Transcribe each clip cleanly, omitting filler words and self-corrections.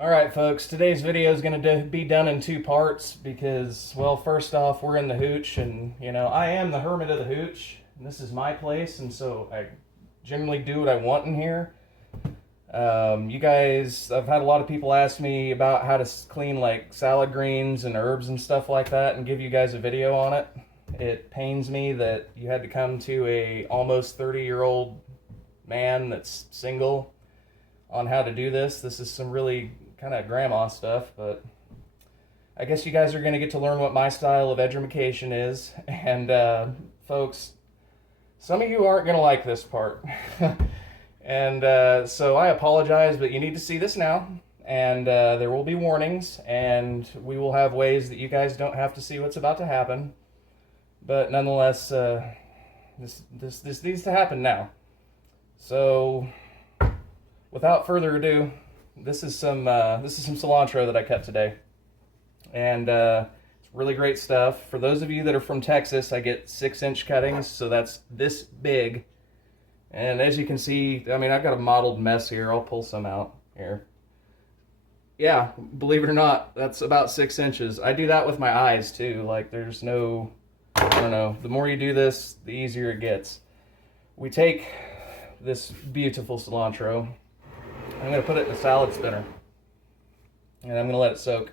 Alright folks, today's video is going to be done in two parts because, well, first off, we're in the hooch and, I am the hermit of the hooch. And this is my place, and so I generally do what I want in here. You guys, I've had a lot of people ask me about how to clean like salad greens and herbs and stuff like that and give you guys a video on it. It pains me that you had to come to a almost 30-year-old man that's single on how to do this. This is some really kind of grandma stuff, but I guess you guys are going to get to learn what my style of edumacation is. And folks, some of you aren't going to like this part. And so I apologize, but you need to see this now. And there will be warnings, and we will have ways that you guys don't have to see what's about to happen. But nonetheless, this needs to happen now. So, without further ado, this is some cilantro that I cut today, and it's really great stuff. For those of you that are from Texas, I get 6-inch cuttings, so that's this big. And as you can see, I mean, I've got a mottled mess here. I'll pull some out here. Yeah, believe it or not, that's about 6 inches. I do that with my eyes too. Like, there's no, I don't know. The more you do this, the easier it gets. We take this beautiful cilantro. I'm going to put it in a salad spinner, and I'm going to let it soak.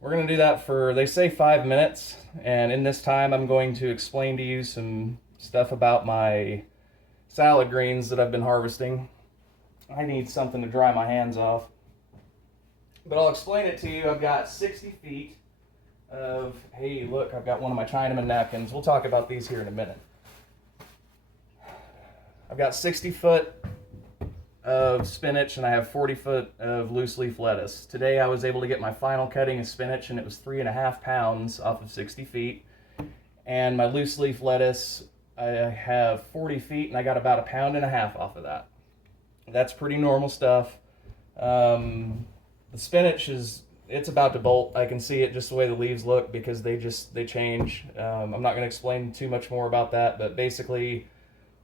We're going to do that for, they say, 5 minutes, and in this time I'm going to explain to you some stuff about my salad greens that I've been harvesting. I need something to dry my hands off, but I'll explain it to you. I've got 60 feet of, hey look, I've got one of my Chinaman napkins. We'll talk about these here in a minute. I've got 60 foot of spinach, and I have 40 foot of loose leaf lettuce. Today I was able to get my final cutting of spinach, and it was 3.5 pounds off of 60 feet. And my loose leaf lettuce, I have 40 feet, and I got about 1.5 pounds off of that. That's pretty normal stuff. The spinach it's about to bolt. I can see it just the way the leaves look because they change. I'm not going to explain too much more about that, but basically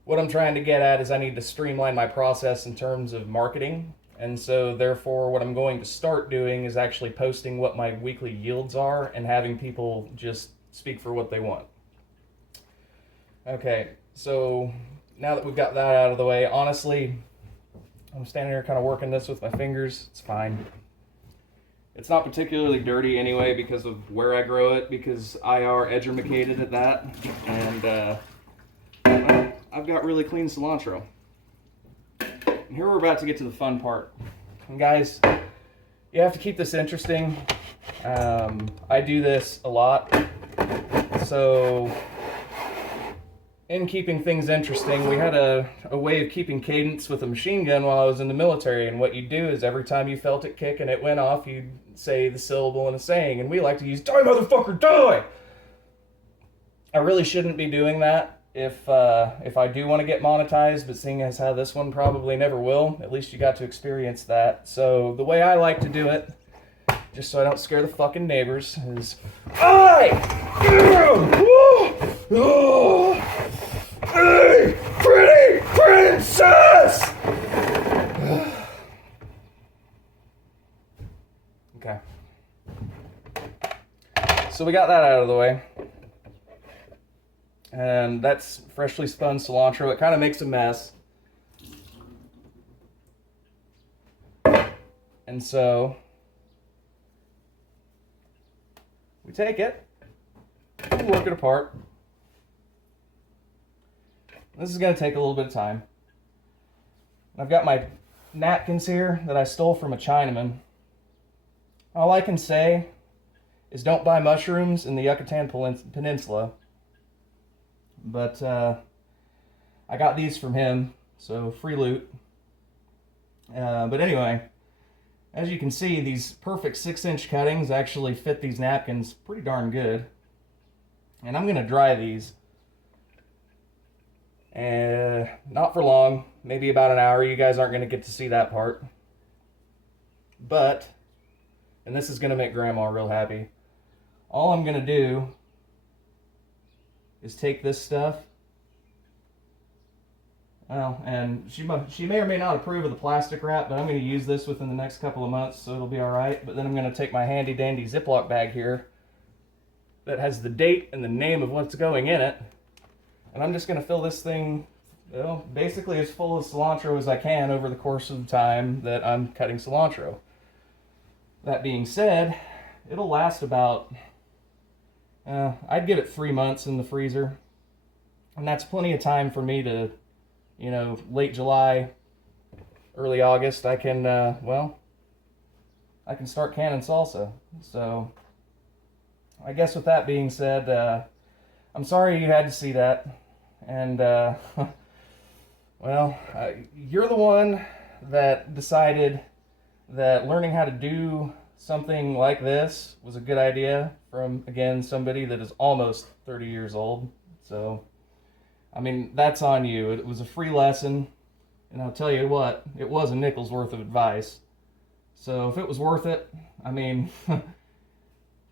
what I'm trying to get at is I need to streamline my process in terms of marketing. And so therefore what I'm going to start doing is actually posting what my weekly yields are and having people just speak for what they want. Okay, so now that we've got that out of the way, honestly, I'm standing here kind of working this with my fingers. It's fine. It's not particularly dirty anyway because of where I grow it, because I are edumacated at that. And I've got really clean cilantro. And here we're about to get to the fun part. And guys, you have to keep this interesting. I do this a lot. So, in keeping things interesting, we had a way of keeping cadence with a machine gun while I was in the military. And what you do is every time you felt it kick and it went off, you'd say the syllable in a saying. And we like to use, "Die, motherfucker, die!" I really shouldn't be doing that if I do want to get monetized, but seeing as how this one probably never will, at least you got to experience that. So the way I like to do it, just so I don't scare the fucking neighbors, is hey, pretty princess! Okay. So we got that out of the way. And that's freshly spun cilantro. It kind of makes a mess. And so we take it, we work it apart. This is going to take a little bit of time. I've got my napkins here that I stole from a Chinaman. All I can say is don't buy mushrooms in the Yucatan Peninsula. But I got these from him, so free loot. But anyway, as you can see, these perfect 6-inch cuttings actually fit these napkins pretty darn good. And I'm going to dry these. And not for long, maybe about an hour. You guys aren't going to get to see that part. But, and this is going to make Grandma real happy, all I'm going to do is take this stuff Well, and she may or may not approve of the plastic wrap, but I'm going to use this within the next couple of months, so it'll be all right. But then I'm going to take my handy dandy Ziploc bag here that has the date and the name of what's going in it, and I'm just going to fill this thing, well, basically as full of cilantro as I can over the course of the time that I'm cutting cilantro. That being said, it'll last about, I'd give it 3 months in the freezer, and that's plenty of time for me to, you know, late July, early August, I can, I can start canning salsa. So, I guess with that being said, I'm sorry you had to see that. And, you're the one that decided that learning how to do something like this was a good idea from, again, somebody that is almost 30 years old. So, I mean, that's on you. It was a free lesson, and I'll tell you what, it was a nickel's worth of advice. So if it was worth it, I mean,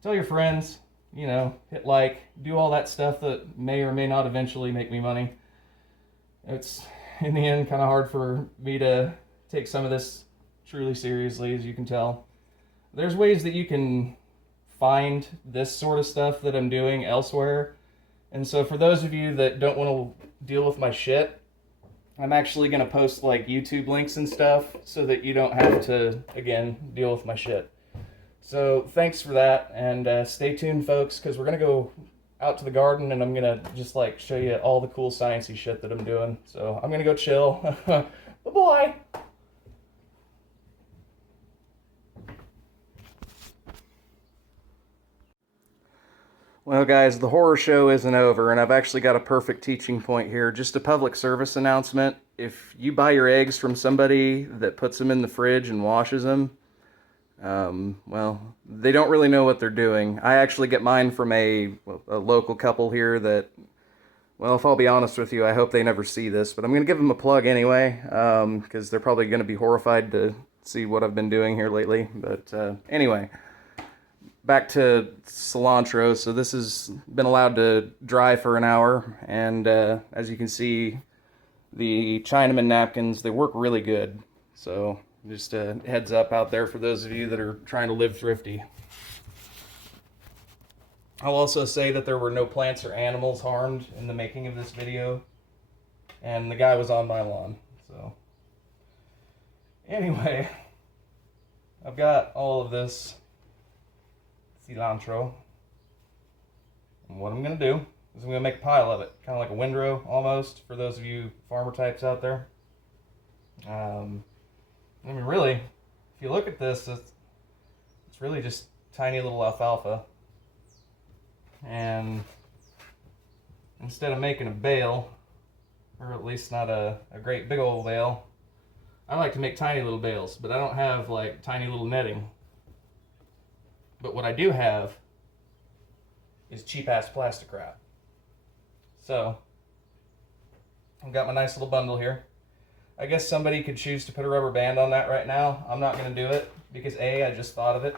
tell your friends, you know, hit like, do all that stuff that may or may not eventually make me money. It's, in the end, kind of hard for me to take some of this truly seriously, as you can tell. There's ways that you can find this sort of stuff that I'm doing elsewhere. And so for those of you that don't want to deal with my shit, I'm actually going to post like YouTube links and stuff so that you don't have to, again, deal with my shit. So thanks for that, and stay tuned, folks, because we're going to go out to the garden and I'm going to just like show you all the cool sciencey shit that I'm doing. So I'm going to go chill. Bye-bye. Well, guys, the horror show isn't over, and I've actually got a perfect teaching point here. Just a public service announcement. If you buy your eggs from somebody that puts them in the fridge and washes them, well, they don't really know what they're doing. I actually get mine from a local couple here that, well, if I'll be honest with you, I hope they never see this, but I'm going to give them a plug anyway, because they're probably going to be horrified to see what I've been doing here lately. But anyway, back to cilantro. So this has been allowed to dry for an hour, and as you can see, the Chinaman napkins, they work really good. So just a heads up out there for those of you that are trying to live thrifty. I'll also say that there were no plants or animals harmed in the making of this video, and the guy was on my lawn. So anyway, I've got all of this cilantro, and what I'm going to do is I'm going to make a pile of it, kind of like a windrow almost, for those of you farmer types out there. I mean, really, if you look at this, it's really just tiny little alfalfa. And instead of making a bale, or at least not a great big old bale, I like to make tiny little bales, but I don't have like tiny little netting. But what I do have is cheap ass plastic wrap. So I've got my nice little bundle here. I guess somebody could choose to put a rubber band on that right now. I'm not going to do it because A, I just thought of it.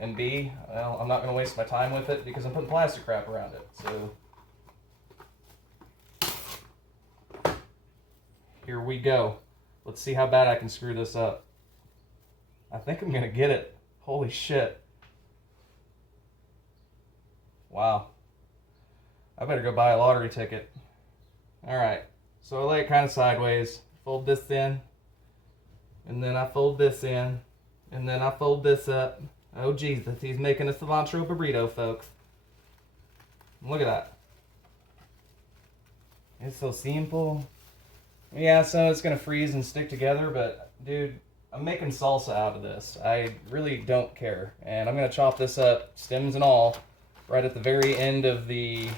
And B, well, I'm not going to waste my time with it because I'm putting plastic wrap around it. So here we go. Let's see how bad I can screw this up. I think I'm going to get it. Holy shit. Wow. I better go buy a lottery ticket. Alright. So I lay it kind of sideways, fold this in, and then I fold this in, and then I fold this up. Oh Jesus, he's making a cilantro burrito, folks. Look at that. It's so simple. Yeah, so it's going to freeze and stick together, but dude, I'm making salsa out of this. I really don't care. And I'm going to chop this up, stems and all, right at the very end of the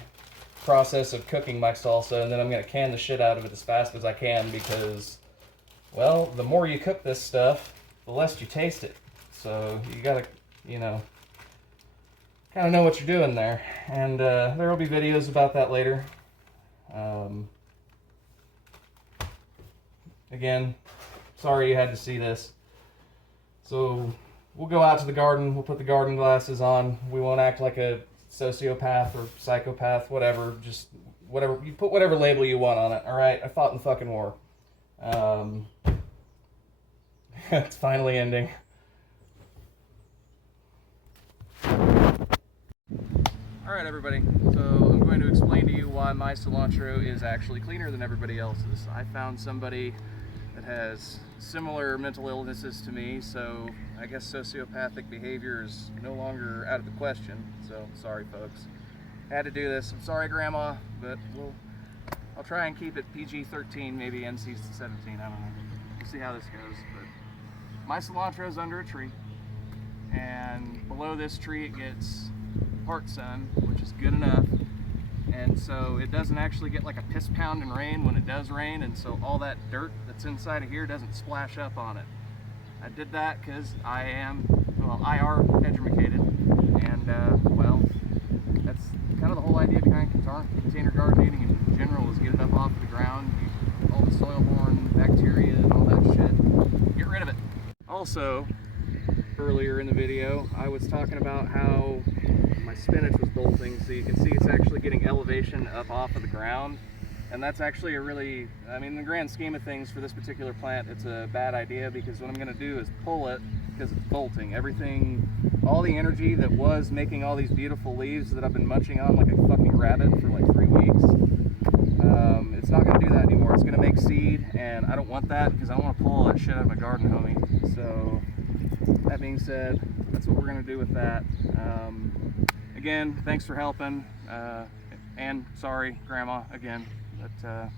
process of cooking my salsa, and then I'm going to can the shit out of it as fast as I can because, well, the more you cook this stuff, the less you taste it. So you got to, you know, kind of know what you're doing there. And there will be videos about that later. Again, sorry you had to see this. So we'll go out to the garden, we'll put the garden glasses on, we won't act like a sociopath or psychopath, whatever, just whatever, you put whatever label you want on it. All right, I fought in the fucking war. It's finally ending. Alright everybody, so I'm going to explain to you why my cilantro is actually cleaner than everybody else's. I found somebody that has similar mental illnesses to me, so I guess sociopathic behavior is no longer out of the question, so sorry folks. Had to do this. I'm sorry Grandma, but I'll try and keep it PG-13, maybe NC-17, I don't know. We'll see how this goes, but my cilantro is under a tree, and below this tree it gets part sun, which is good enough, and so it doesn't actually get like a piss pounding rain when it does rain, and so all that dirt that's inside of here doesn't splash up on it. I did that because I am, well, IR educated, and well, that's kind of the whole idea behind container gardening in general, is get it up off the ground, all the soil-borne bacteria and all that shit, get rid of it. Also, earlier in the video, I was talking about how my spinach was bolting, so you can see it's actually getting elevation up off of the ground, and that's actually a really, I mean, in the grand scheme of things for this particular plant, it's a bad idea, because what I'm going to do is pull it because it's bolting. Everything, all the energy that was making all these beautiful leaves that I've been munching on like a fucking rabbit for like 3 weeks, it's not going to do that anymore. It's going to make seed, and I don't want that because I don't want to pull all that shit out of my garden, homie. So that being said, that's what we're going to do with that. Again, thanks for helping, and sorry, Grandma, again, but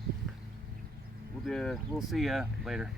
we'll see you later.